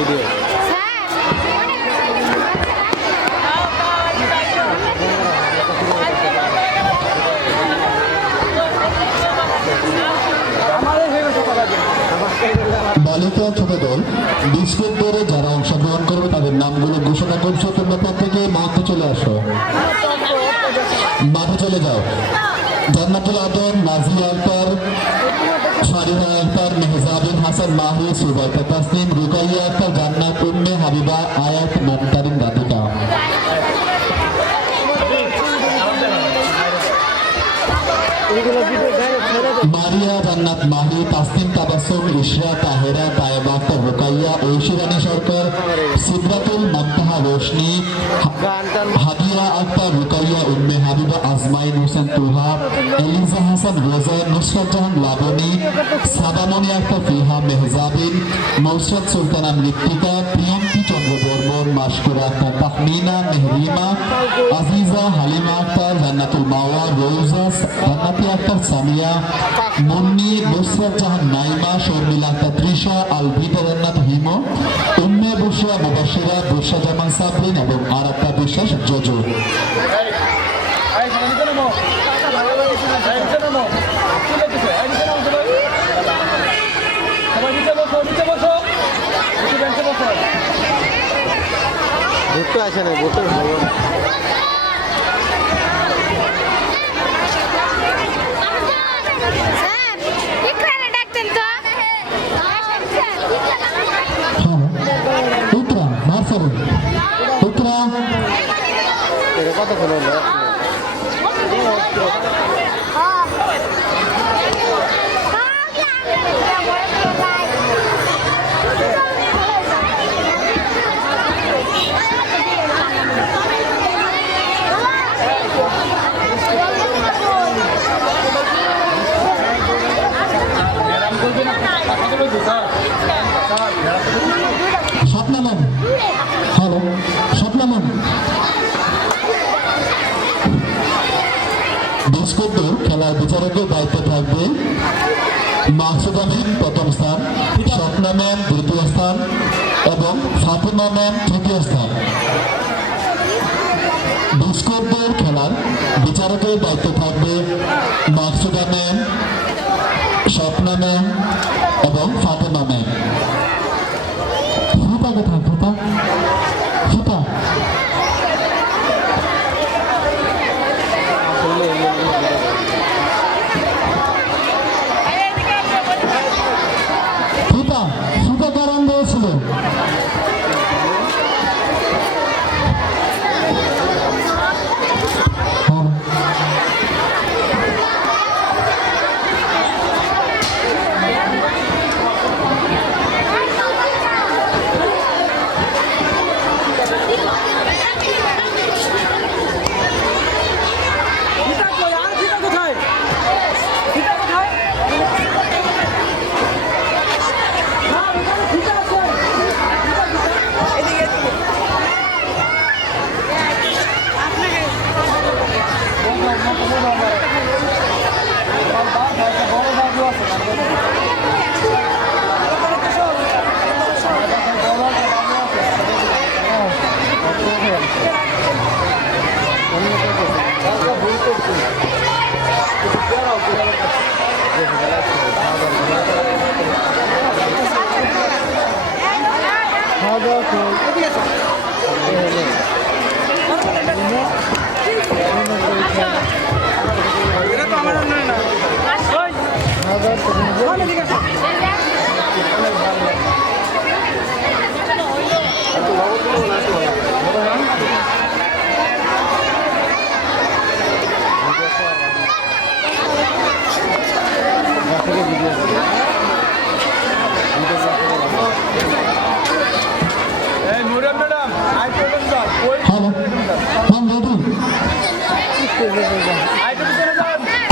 বালিকা ছোট দল বিস্কুট দৌড়ে যারা অংশগ্রহণ করবে তাদের নামগুলো ঘোষণা করছো, তোমরা প্রত্যেকে মাঠে চলে আসো, মাঠে চলে যাও। জান্নাতুল আদম, নাজিয়া আক্তার, ফারিহা আক্তার, মেহজাবিন হাসান, মাহি, সুবাইতা তাসনিম, রুকাইয়া আক্তার, জান্নাত, উম্মে হাবিবা, আয়াত, মুমতারিন, রাধিকা। মারিয়া, জান্নাত, মাহি, তাসনিম, তাবাসসুম, ইশরা, তাহেরা, তায়েবা আক্তার, রুকাইয়া, ঐশী রানী সরকার, সিদরাতুল মুনতাহা রোশনি, হাদিয়া আক্তার, রুকাইয়া, উম্মে হাবিবা, আজমাইন হোসেন, তুহা, এলিজা হাসান, রোজা, নুসরাত জাহান, লাবনী, সাবামণি আক্তার, ফিহা, মেহজাবিন, মৌসরাত সুলতানা, মৃত্তিকা, প্রিয়ন্তী চন্দ্র বর্মন, মাশকুরা আক্তার, তাহমিনা, মেহরিমা, আজিজা, হালিমা আক্তার, জান্নাতুল মাওয়া, রোজা, জান্নাতি আক্তার, সামিয়া, মুন্নি, নুসরাত জাহান, নাইমা, শর্মিলা আক্তার, তৃষা, আলভিদা, জান্নাত, হিমো, উম্মে বুশরা, মুবাশশিরা, বুশরা জামান সাবরিন এবং আরাফা বিশ্বাস, জোজো। ঘুরতে আসে না, ঘুরতে ভালো কতক্ষণ হলো? স্বপ্নামন, হ্যালো স্বপ্নামন। বিস্কুট দৌড় খেলার বিচারকের দায়িত্বে থাকবে মাহসুদ আমিন প্রথম স্থান, স্বপ্না ম্যাম দ্বিতীয় স্থান এবং ফাতেমা ম্যাম তৃতীয় স্থান। বিস্কুট দৌড় খেলার বিচারকের দায়িত্বে থাকবে মাহসুদা ম্যাম, স্বপ্না ম্যাম এবং ফাতেমা ম্যাম। ফিতা কোথায়? ফিতা ফিতা ফিতা ফিতা কারণ দিয়েছিল।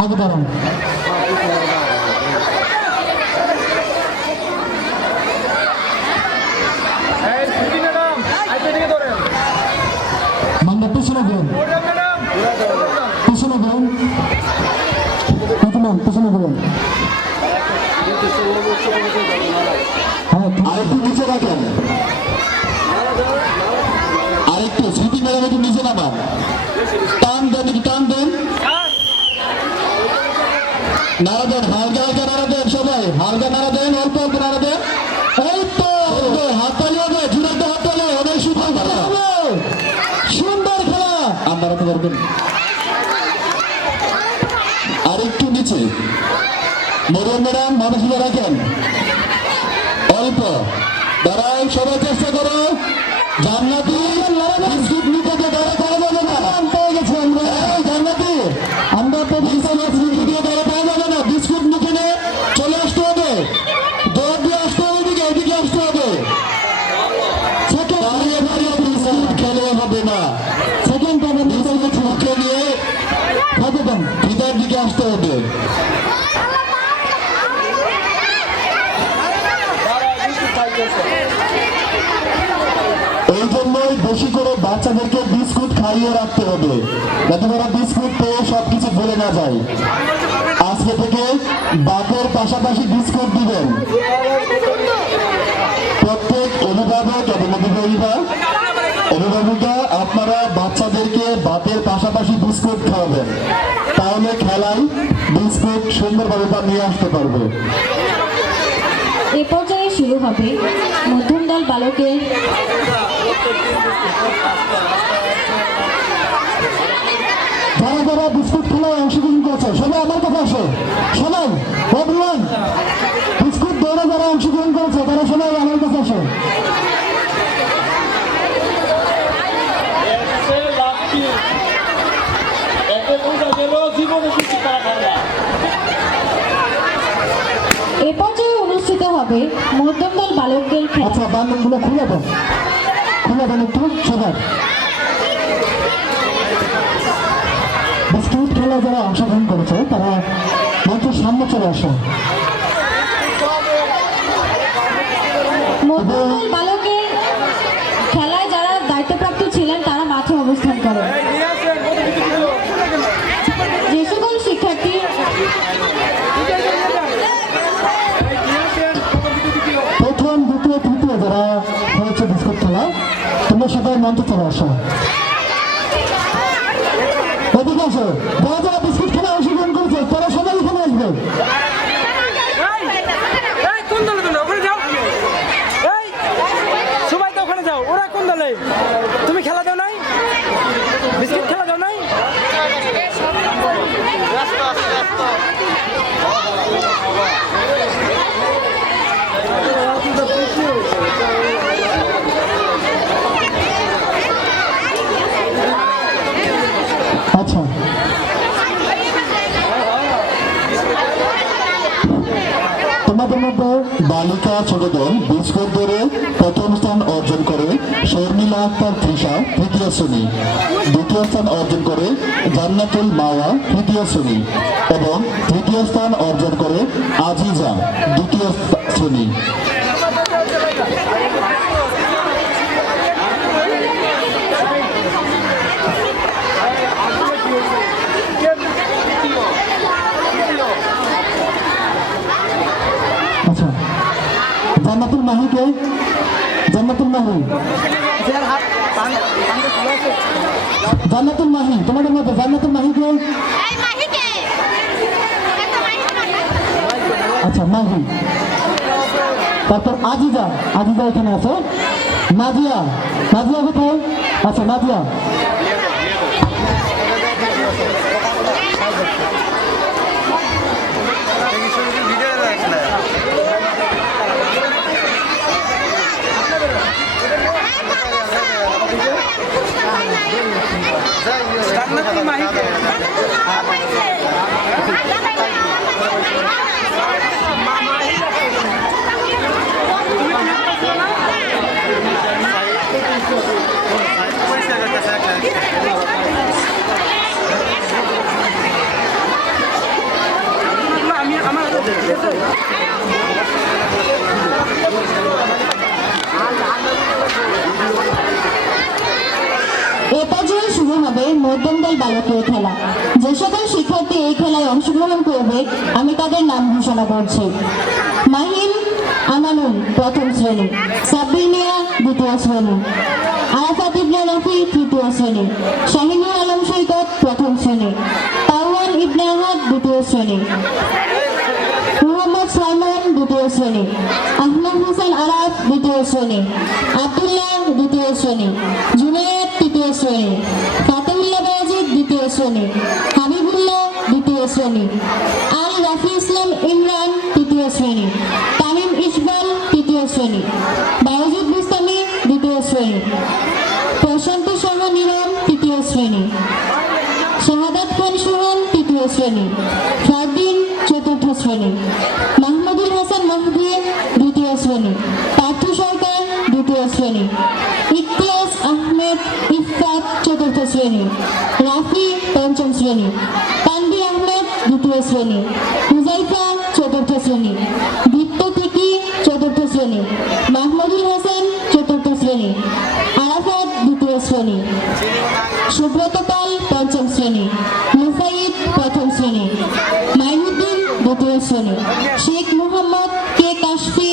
Agadaran. Manda pisuna gron. Pisuna gron. Patuman pisuna gron. Hai, ayo piche rakan. নাড়া দেন, হালকা হালকা নাড়া দেন, সবাই হালকা নাড়া দেন, অল্প অল্প নাড়া দেন। এই তো হাত তালি হবে, জুড়াতে হাত তালি, অনেক সুন্দর খেলা হবে, সুন্দর খেলা। আর নাড়াতে পারবেন আর একটু নিচে, মরিয়ম ম্যাডাম মানুষগুলো রাখেন অল্প, দাঁড়াই সবাই চেষ্টা করো। জান্নাতি বিস্কুট নিতে দাঁড়া করা যাবে না, পেয়ে গেছি আমরা। জান্নাতি আমরা তো বিস্কুট দিয়ে দাঁড়া পাওয়া যাবে না, বিস্কুট মুখে নিয়ে চলে আসতে হবে, দৌড় দিয়ে আসতে হবে, এদিকে এদিকে আসতে হবে। দাঁড়িয়ে দাঁড়িয়ে বিস্কুট খেলে হবে না, সেকেন্ড টাইমে বিস্কুট মুখে নিয়ে হাতে দেন, ভিতর দিকে আসতে হবে। এই জন্যই বেশি করে বাচ্চাদেরকে বিস্কুট খাইয়ে রাখতে হবে, যাতে তারা বিস্কুট পেয়ে সবকিছু ভুলে না যায়। আজকে থেকে বাপের পাশাপাশি বিস্কুট দিবেন। প্রত্যেক অভিভাবক এবং অভিভাবিকা আপনারা বাচ্চাদেরকে বাপের পাশাপাশি বিস্কুট খাওয়াবেন, তাহলে খেলায় বিস্কুট সুন্দরভাবে তা নিয়ে আসতে পারবে। এ পর্যায়ে শুরু হবে মধ্যম দল বালকের যারা যারা বিস্কুট খেলায় অংশগ্রহণ করেছে সবাই আমার কাছে আসো, সবাই এভরিওয়ান বিস্কুট দৌড়ে যারা অংশগ্রহণ করেছে তারা সবাই আমার কাছে আসো। এ পর্যায়ে অনুষ্ঠিত হবে মধ্যম দল বালকদের খেলা। আচ্ছা বান্ধবগুলো খুলে দেন একটু সবার। বিস্কুট খেলা যারা অংশগ্রহণ করেছে তারা মাত্র সামনে চলে আসে। মধ্যম দল বালকের খেলায় যারা দায়িত্বপ্রাপ্ত ছিলেন তারা মাঠে অবস্থান করেন। যে সকল শিক্ষার্থী প্রথম দ্বিতীয় তৃতীয় যারা হয়েছে বিস্কুট খেলা, তোমরা সবাই মঞ্চে চলে আসো, এদিকে আসো। যারা যারা বিস্কুট খেলা অংশগ্রহণ করেছে তারা সবাই এখানে আসবে। কোন দলে তোমরা ওখানে যাও, এই সবাই তো ওখানে যাও। ওরা কোন দলে? তুমি খেলা দাও নাই, বিস্কিট খেলা দাও নাই? আচ্ছা তোমাদের মধ্যে বালিকা ছোট দল বিস্কুট দৌড়ে প্রথম স্থান অর্জন করে শর্মিলা আক্তার তৃষা তৃতীয় শ্রেণী, দ্বিতীয় স্থান অর্জন করে জান্নাতুল মাওয়া তৃতীয় শ্রেণী এবং তৃতীয় স্থান অর্জন করে আজিজা দ্বিতীয় শ্রেণী। আচ্ছা জান্নাতুল মাহিকে, জান্নাতুল মাহি, জান্নাতুল মাহি তোমাদের মধ্যে জান্নাতুল মাহিকে। আচ্ছা মাহি, তারপর আজিজা, আজিজা এখানে আছে। নাজিয়া, নাজিয়া কোথায়? আচ্ছা নাজিয়া। জান্নাতুল মাহিকে আমি আমার এ পর্যায়ে শুরু হবে মধ্যম দল বালকের খেলা। যে সকল শিক্ষার্থী এই খেলায় অংশগ্রহণ করবে আমি তাদের নাম ঘোষণা করছি। মাহিন আমানুল প্রথম শ্রেণী, সাব্বির মিয়া দ্বিতীয় শ্রেণী, আরাফাত ইবনে রাফি তৃতীয় শ্রেণী, শাহিনুর আলম সৈকত প্রথম শ্রেণী, তাওয়ান ইবনে আহাদ দ্বিতীয় শ্রেণী, শ্রেণী, আব্দুল্লাহ দ্বিতীয় শ্রেণী, জুনায়েদ তৃতীয় শ্রেণী, ফাতেহুল্লাহ বায়েজিদ দ্বিতীয় শ্রেণী, হাবিবুল্লাহ দ্বিতীয় শ্রেণী, আল রাফি ইসলাম ইমরান তৃতীয় শ্রেণী, তামিম ইকবাল তৃতীয় শ্রেণী, বায়েজিদ বুস্তামি দ্বিতীয় শ্রেণী, প্রশান্ত শর্মা নিরম তৃতীয় শ্রেণী, শাহাদাত খান সোহান তৃতীয় শ্রেণী, ফারদিন চতুর্থ শ্রেণী, মাহমুদুল হাসান মাহদি দ্বিতীয় শ্রেণী, পার্থ সরকার দ্বিতীয় শ্রেণী, ইকতিয়াস আহমেদ ইফাত চতুর্থ শ্রেণী, রাফি পঞ্চম শ্রেণী, তানভীর আহমেদ দ্বিতীয় শ্রেণী, হুজাইফা চতুর্থ শ্রেণী, দীপ্ত তিকি চতুর্থ শ্রেণী, মাহমুদুল হাসান চতুর্থ শ্রেণী, আরাফাত দ্বিতীয় শ্রেণী, সুব্রত পাল পঞ্চম শ্রেণী, মুফাইদ প্রথম শ্রেণী, মাইনুদ্দিন দ্বিতীয় শ্রেণী, শেখ মোহাম্মদ কে কাশফি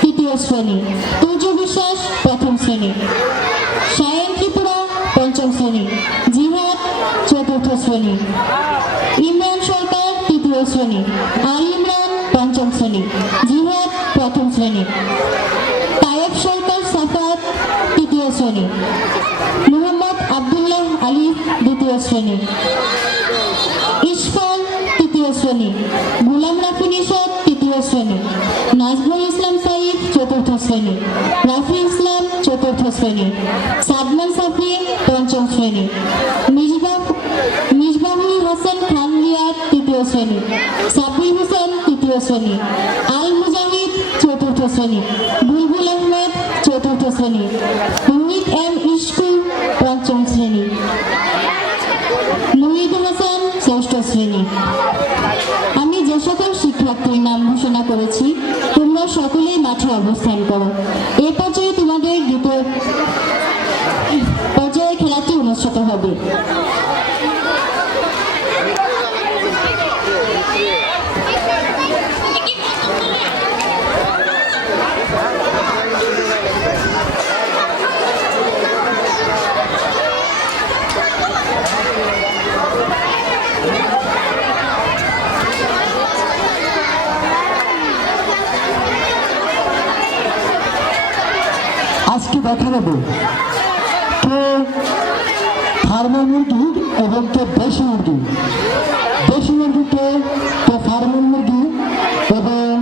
তৃতীয় শ্রেণী, তুর্য বিশ্বাস প্রথম শ্রেণী, শায়েন ত্রিপুরা পঞ্চম শ্রেণী, জিহাদ চতুর্থ শ্রেণী, ইমরান সরকার তৃতীয় শ্রেণী, আল ইমরান পঞ্চম শ্রেণী, জিহাদ প্রথম শ্রেণী, তায়েব সরকার সাফাত তৃতীয় শ্রেণী, মোহাম্মদ আব্দুল্লাহ আলিফ দ্বিতীয় শ্রেণী, ইশফান তৃতীয় শ্রেণী, গুলাম রাফি নিশাদ তৃতীয় শ্রেণী, নাজমুল ইসলাম সাইফ চতুর্থ শ্রেণী, রাফি ইসলাম চতুর্থ শ্রেণী, সাদমান সাফি পঞ্চম শ্রেণী, মিসবাহুল হাসান খান রিয়াদ তৃতীয় শ্রেণী, সাব্বির হোসেন তৃতীয় শ্রেণী, আল মুজাহিদ চতুর্থ শ্রেণী, বুলবুল আহমেদ চতুর্থ শ্রেণী, রোহিত এম ইস্কু পঞ্চম শ্রেণী, মুহিদুল হাসান ষষ্ঠ শ্রেণী। আমি যে সকল শিক্ষার্থীর নাম ঘোষণা করেছি তোমরা সকলেই মাঠে অবস্থান করো। এ পর্যায়ে তোমাদের দ্বিতীয় পর্যায়ে খেলাটি অনুষ্ঠিত হবে। আজকে দেখা যাবে কে ফার্মা মুরগি এবং কে দেশি মুরগি। দেশি মুরগিকে কে ফার্মের মুরগি এবং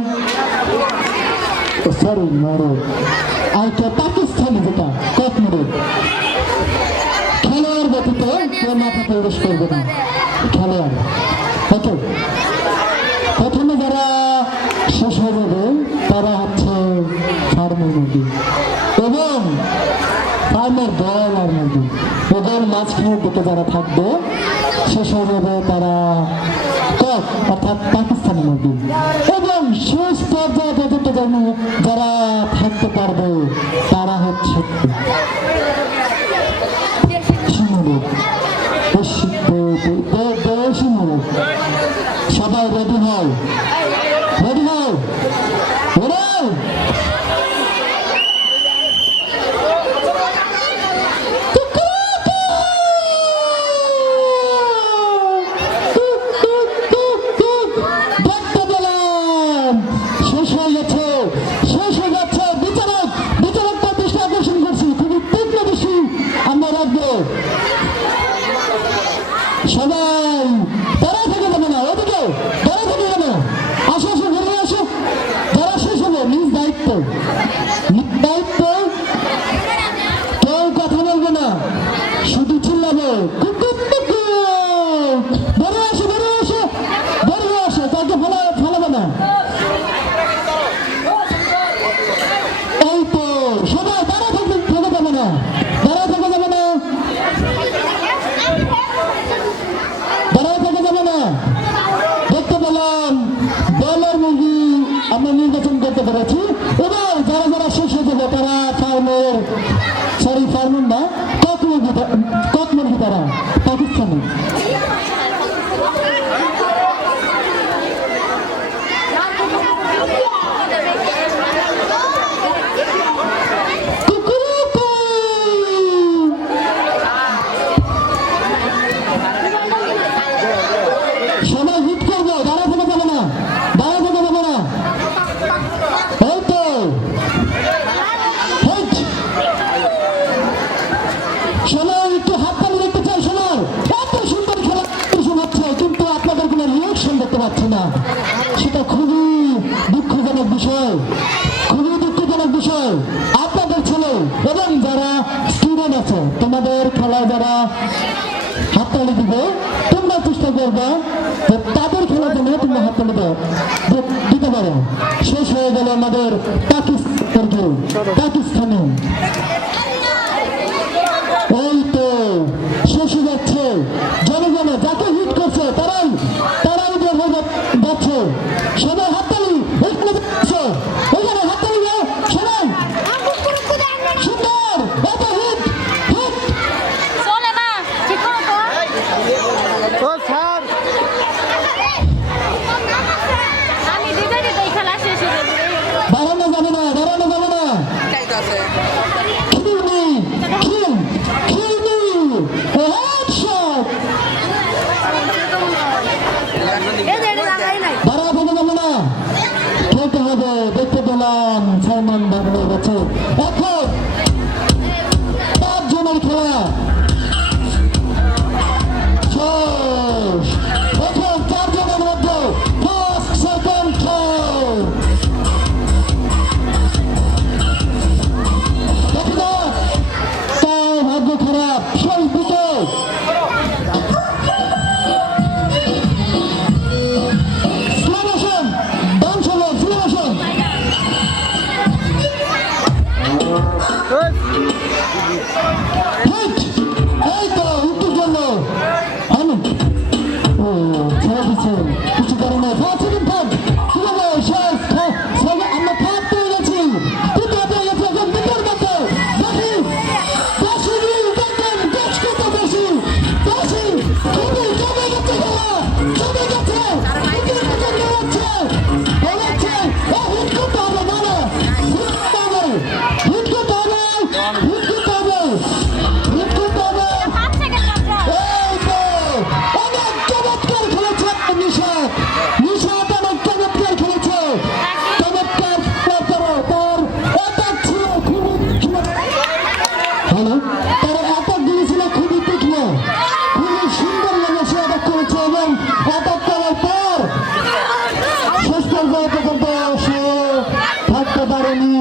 সরি মোরগ আর কে পাকিস্তানি যেটা কক মোরগ। খেলোয়াড় ব্যতীত কেউ মাঠে প্রবেশ করবে না। খেলোয়াড় ওকে, প্রথমে যারা শেষ হয়ে যাবে তারা হচ্ছে ফার্মের মুরগি এবং ফার্মের ব্রয়লার মুরগি এবং মাঝখানের দিকে যারা থাকবে শেষ হয়ে যাবে তারা কক অর্থাৎ পাকিস্তানি মুরগি এবং শেষ পর্যায়ে পর্যন্ত যারা থাকতে পারবে তারা হচ্ছে দেশি মুরগ। দেশি মুরগ। সবাই রেডি হও, রেডি হও, রেডি। সবাই তারা থেকে যাবে না, ওদিকে তারা থেকে যাবে। আসো আসো ঘুরে আসো, যারা শেষ হবে নিজ দায়িত্ব, দায়িত্ব কেউ কথা বলবে না, শুধু চিল্লাবে বেরো আসো, বেরো আসো, বেরো আসো, কাউকে ফেলাবে না। এই তো সবাই তারা থেকে যাবে না, তারা থেকে যাবে না, দাঁড়ায় থেকে যাবে না। সেটা খুবই দুঃখজনক বিষয়, খুবই দুঃখজনক বিষয়। আপনাদের ছেলে এবং যারা স্টুডেন্ট আছে, তোমাদের খেলায় যারা হাততালি দিবে, তোমরা চেষ্টা করবে যে তাদের খেলার জন্য তোমরা হাততালি দিতে পারো। শেষ হয়ে গেল আমাদের পাকিস্তানে। এই তো শেষ হয়ে যাচ্ছে, জনগণে যাকে হিট করছে তারাই বের হয়ে যাচ্ছে। সবাই হাততালি, এখানে হাততালি দাও সবাই। সুন্দর, এত হিট হিট। চলে না ঠিক মতো ও স্যার আমি দিতে দিতে খেলা শেষ হয়ে যাবে দাঁড়ানো যাবে না, দাঁড়ানো যাবে না। Kill me, kill me, a headshot. এই যে এটা লাগাই নাই দাঁড়া থেকে যাবে না, খেলতে হবে। দেখতে পেলাম সালমান ভাবনের কাছে এখন 5 জনের খেলা শেষ। এখন 4 জনের মধ্যে ফার্স্ট সেকেন্ড থার্ড। দেখো না, তাই ভাগ্য খারাপ, শেষ দিকে স্লো মোশন, ডান্স হলো স্লো মোশন। হিট, এই তো হিটের জন্য আমি ছেড়ে দিচ্ছেন কিছু কারণে কিভাবে শেষ আমরা খাপ পেয়ে গেছি, কিন্তু পেয়ে গেছি এখন বিকের মধ্যে দেখি বেশি দেখেন, বেশ কত বেশি বেশি খুবই জমে গেছে খেলা, জমে গেছে হিটের মধ্যে বেরোচ্ছে বেরোচ্ছে। হিট করতে হবে, না না হিট করতে হবে, হিট করতে হবে, হিট করতে হবে, হিট করতে হবে। 5 সেকেন্ড বাকি এই তো অনেক চমৎকার খেলেছে নিশাত, নিশাত অনেক চমৎকার খেলেছে, চমৎকার তার অ্যাটাক ছিল খুবই হ্যালো, তার অ্যাটাকগুলি ছিল খুবই তীক্ষ্ণ, খুবই সুন্দর লাগে সে অ্যাটাক করেছে এবং অ্যাটাক করার পর শেষ পর্যায়ে পর্যন্ত সে থাকতে পারেনি।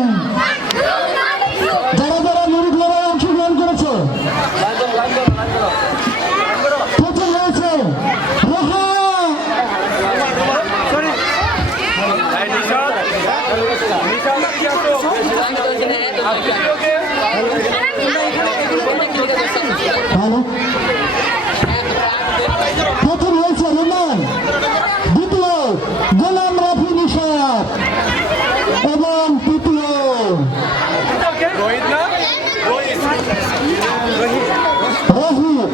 যারা যারা মুরুখ লড়াই অংশগ্রহণ করেছে, প্রথম হয়েছে রোহা, হ্যালো, প্রথম হয়েছে রোমান, দ্বিতীয় গোলাম রাফি নিশাত এবং তৃতীয় রোহিত।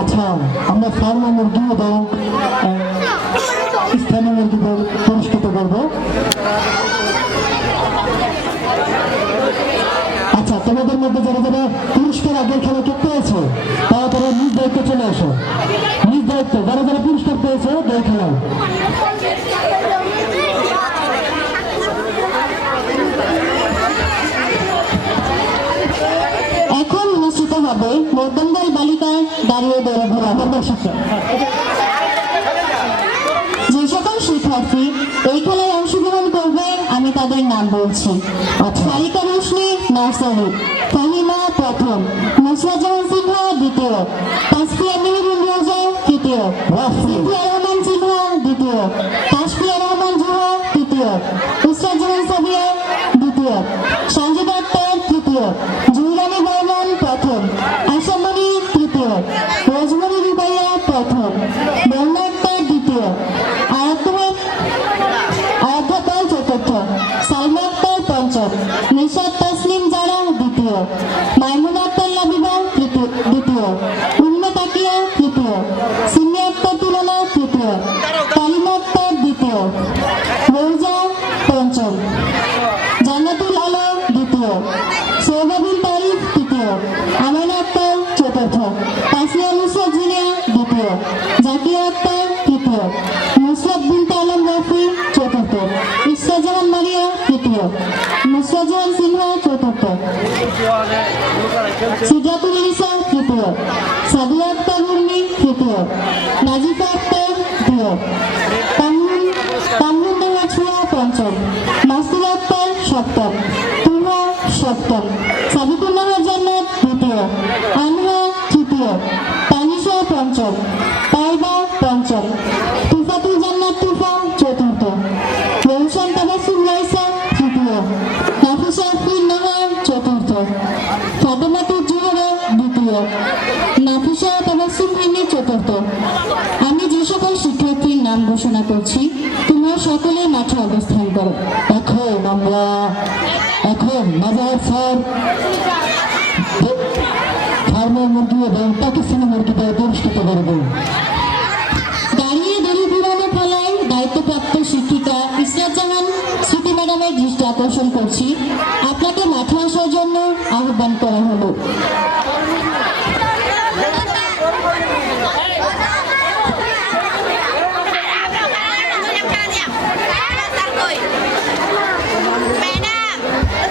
আচ্ছা, আমরা ফার্মা মুরগি এবং স্থানীয় মুরগিদের পুরস্কৃত করবো। আচ্ছা, তোমাদের মধ্যে যারা যারা পুরস্কার আগের খেলা করতে আছে তারা তারা নিজ দায়িত্বে চলে আসো, নিজ দায়িত্বে যারা যারা পুরস্কার পেয়েছে দল খেলায়। এখন অনুষ্ঠিত হবে মধ্যমদল বালিকার দাঁড়িয়ে দল ঘোরা দর্শকরা। যে সকল শিক্ষার্থী এই খেলায় অংশগ্রহণ করবে আমি তাদের নাম বলছি। সারিকা রোশনি নার্সারি, ফাহিমা প্রথম, নুসরাত জাহান সিনহা দ্বিতীয়, তাসফিয়া মেহরুন রোজা তৃতীয়, সিফিয়া রহমান সিনহা দ্বিতীয়, তাসফিয়া রহমান জুহা তৃতীয়, নুসরাত জাহান সাবিয়া দ্বিতীয়, সঞ্জিদা আক্তার তৃতীয়, জুইরানি বর্মন প্রথম, আশামণি তৃতীয়, রোজমণি রুবাইয়া প্রথম, বন্যা আক্তার দ্বিতীয়, আরাধ্যা পাল চতুর্থ, সালমা আক্তার পঞ্চম, নিশাত তাসনিম জারা দ্বিতীয়, মাইমুনা আক্তার লাবিবা দ্বিতীয়, উম্মে তাকিয়া তৃতীয়, সিমি আক্তার তুলনা তৃতীয়, কালিমা আক্তার দ্বিতীয়, রোজা পঞ্চম, জান্নাতুল আলম দ্বিতীয়, সৌবাবুল তারিফ তৃতীয়, আমানা আক্তার চতুর্থ, তাসনিয়া নুসরাত জিনিয়া দ্বিতীয়, জাকিয়া আক্তার তৃতীয়, নুসরাত বিনতে আলম রফি চতুর্থ, ইসরা জাহান মারিয়া তৃতীয়, নুসরাত সিনহা চতুর্থ, সিদ্রাতুল ইসা তৃতীয়, সাদিয়া আক্তার মুন্নি তৃতীয়, নাজিফা আক্তার দ্বিতীয়, তানভীর ছোঁয়া পঞ্চম, মাসুরা আক্তার সপ্তম, তুহা সপ্তম, সাবিকুল্লাহ জান্নাত দ্বিতীয়, আনহা তৃতীয়, তানিশা পঞ্চম, তাইবা পঞ্চম, তুফাতুল জান্নাত তুফা চতুর্থ, রৌশন তাবাসসুম রাইসা তৃতীয়, নাফিসা আফরিন নাহার চতুর্থ, ফাতেমাতুল জোহরা দ্বিতীয়, নাফিসা তাবাসসুম হিমি চতুর্থ। আমি যে সকল শিক্ষার্থীর নাম ঘোষণা করছি তোমরা সকলে মাঠে অবস্থান করো। এখন মাজার স্যার ফার্মের মুরগি এবং পাকিস্তানি মুরগিতে পুরস্কৃত করব। দাঁড়িয়ে দড়ি ঘুরানো খেলায় দায়িত্বপ্রাপ্ত শিক্ষিকা ইসরাত জাহান স্মৃতি ম্যাডামের দৃষ্টি আকর্ষণ করছি, আপনাকে মাঠে আসার জন্য আহ্বান করা হলো।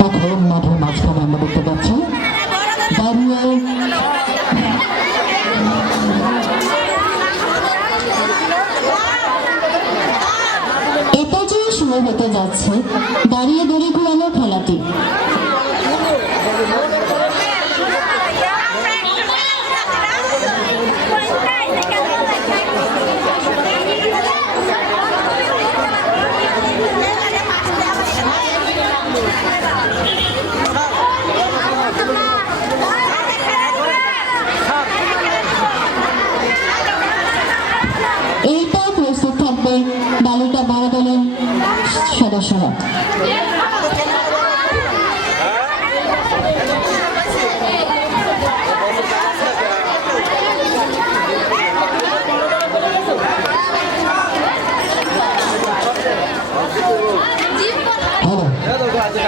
এখন মাঠের মাঝখানে আমরা দেখতে পাচ্ছি দাঁড়িয়ে এ পর্যায়ে শুরু হতে যাচ্ছে দাঁড়িয়ে দড়ি ঘুরানো খেলাটি। এরপর প্রস্তুত থাকবে বালিকা বারো দলের সদস্যরা।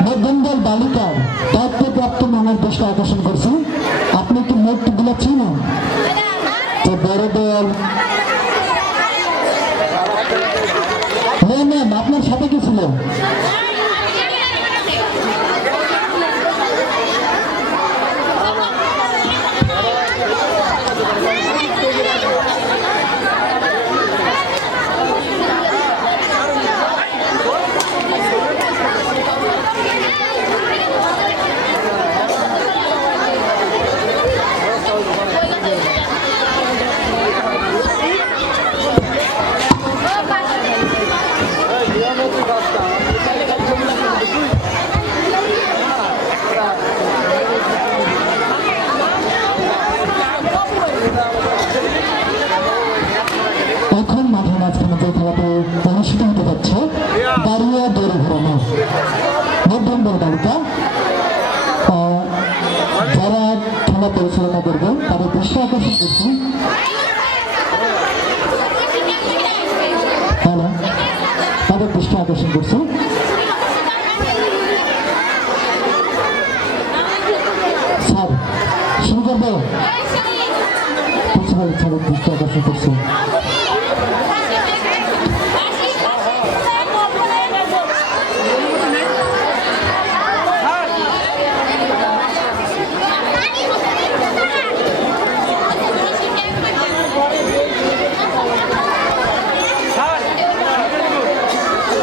মধ্যমদল বালিকার দায়িত্বপ্রাপ্ত মানের দৃষ্টি আকর্ষণ করছি। আপনি কি মোটগুলো চিনেন? তো বড় দল ম্যাম আপনার সাথে কি ছিল? এখন মাঠের মাঝখানে যে খেলাটি অনুষ্ঠিত হতে যাচ্ছে দাঁড়িয়ে দড়ি ঘোরানো মধ্যম দল বালিকা, যারা খেলা পরিচালনা করবেন তাদের দৃষ্টি আকর্ষণ করছি। তাদের দৃষ্টি আকর্ষণ করছি। স্যার শুরু করবো। তাদের দৃষ্টি আকর্ষণ করছি।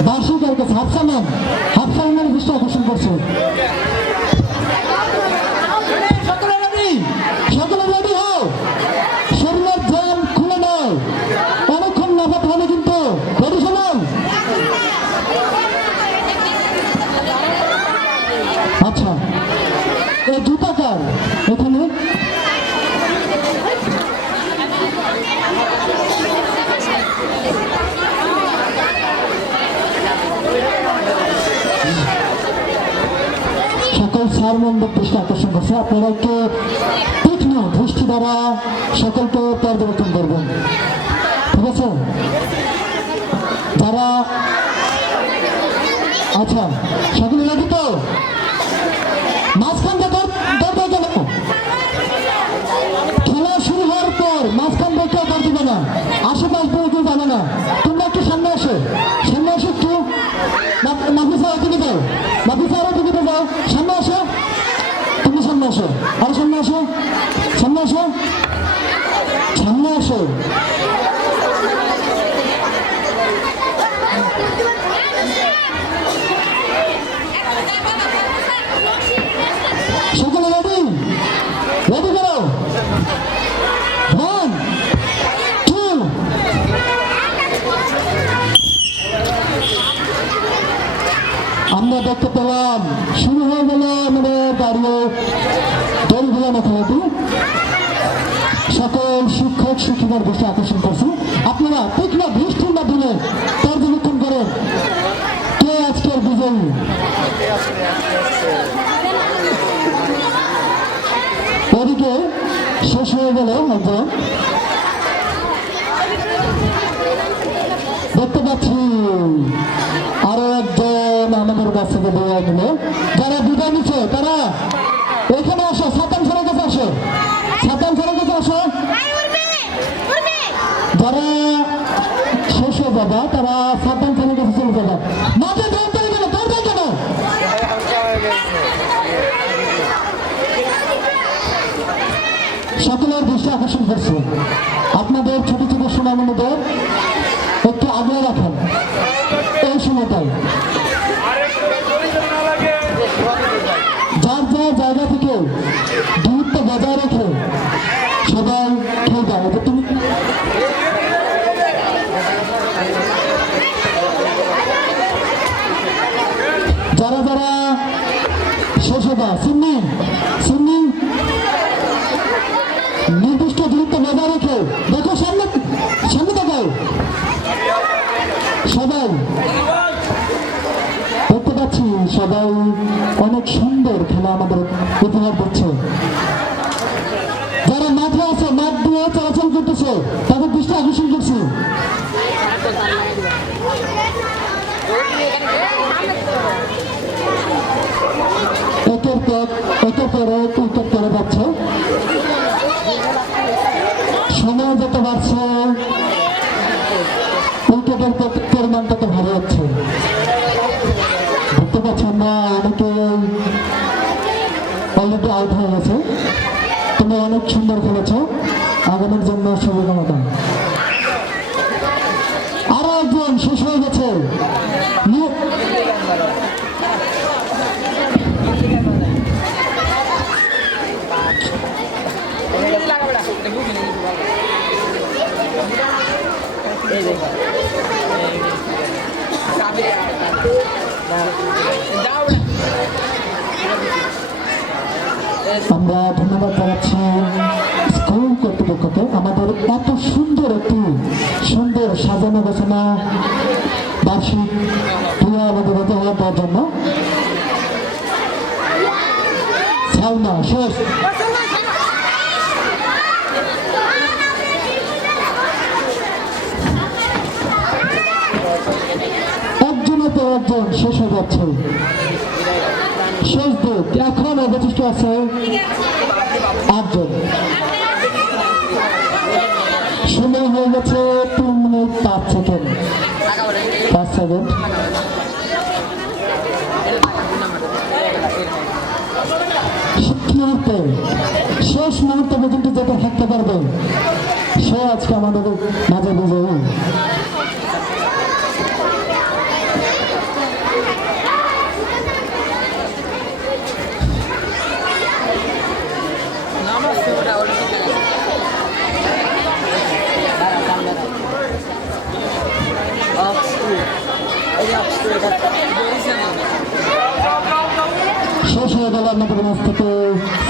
বার্ষিকের কাছে হাফসানের দৃষ্টি আকর্ষণ করছে। সকলে রেডি হও, শরীরের জ্যাম খুলে নাও, অনেকক্ষণ নাফাত হবে কিন্তু রেডি শোনাও। আচ্ছা এই জুতাকার এখানে সকল সারমন্ডক দৃষ্টি আকর্ষণ করছে। আপনারা একটু তীক্ষ্ণ দৃষ্টি দ্বারা সকলকে পর্যবেক্ষণ করবেন, ঠিক আছে? যারা আচ্ছা সকলে রেডি তো? মাঝখান থেকে দরকার কেন? খেলা শুরু হওয়ার পর মাঝখান থেকে কেউ দিবে না, আশেপাশ দিয়ে কেউ জানে না। তোমরা একটু সামনে আসো, একটু নাফিসা ওখানে দাও। আসো। সকলে রেডি? রেডি করো। 1 2 আমরা দেখতে পেলাম শুরু হয়ে গেল আমাদের দাঁড়িয়ে দল ঘোরানো খেলাটি। সকল শিক্ষক শিক্ষিকার দৃষ্টি আকর্ষণ করছি। আপনারা তীক্ষ্ণ দৃষ্টির মাধ্যমে পর্যবেক্ষণ করেন কে আজকের বিজয়ী। ওদিকে শেষ হয়ে গেল একজন, দেখতে পাচ্ছি আরো একজন আমাদের কাছ থেকে বিদায় নিল। যারা বিদায় নিচ্ছে তারা এখানে আসো, সাতান স্যারের কাছে আসো, সাতান স্যারের কাছে আসো। যারা শেষ হয়ে যাবে তারা সাতান স্যারের কাছে চলে যাবে। মাঝে দৌড় কেন, দৌড় কেন? সকলের দৃষ্টি আকর্ষণ করছে। আপনাদের ছোট ছোট সোনামণিদের একটু আগে রাখেন এই সময়টাই। যার যার জায়গা থেকে দূরত্ব বজায় রেখে সবাই খেলতে হবে। তুমি যারা যারা শেষ হবে সিন্নি সিন্নি নির্দিষ্ট দূরত্ব বজায় রেখে দেখো, সামনে সামনে দেখাও। সবাই দেখতে পাচ্ছি সবাই অনেক সুন্দর খেলা আমাদের উপহার দিচ্ছে। যারা মাঠে আছে, মাঠ দিয়ে চলাচল করতেছে, তাদের দৃষ্টি আকর্ষণ করছি। একের পর এক উইকেট করে যাচ্ছে। সময় যত বাড়ছে উইকেটের পরিমাণ তত ভালো হচ্ছে। দেখতে পাচ্ছি আমরা অনেকে অলরেডি আউট হয়ে গেছে। তোমরা অনেক সুন্দর খেলেছ, আগামীর জন্য শুভকামনা। আরো একজন শেষ হয়ে গেছে। আমরা ধন্যবাদ জানাচ্ছি স্কুল কর্তৃপক্ষকে আমাদের এত সুন্দর একটি সুন্দর সাজানো গোছানো বার্ষিক ক্রিয়া আমাদের উপহার দেওয়ার জন্য। ছাউনা শেষ। একজনের পর একজন শেষ হয়ে যাচ্ছে। শেষ দিক এখন অবশিষ্ট আছে 8 জন। সময় হয়ে গেছে 3 মিনিট 5 সেকেন্ড। শেষ মুহূর্তে পর্যন্ত যেটা থাকতে পারবে সে আজকে আমাদের মাঝে বিজয়ী। শেষ হয়ে গেল আমাদের মাঝ থেকে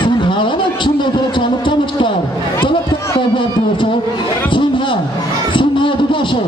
সিনহা অনেক সুন্দর করেছে, অনেক চমৎকার চমৎকার দিয়েছে সিনহা। সিনহা এদিকে আসো।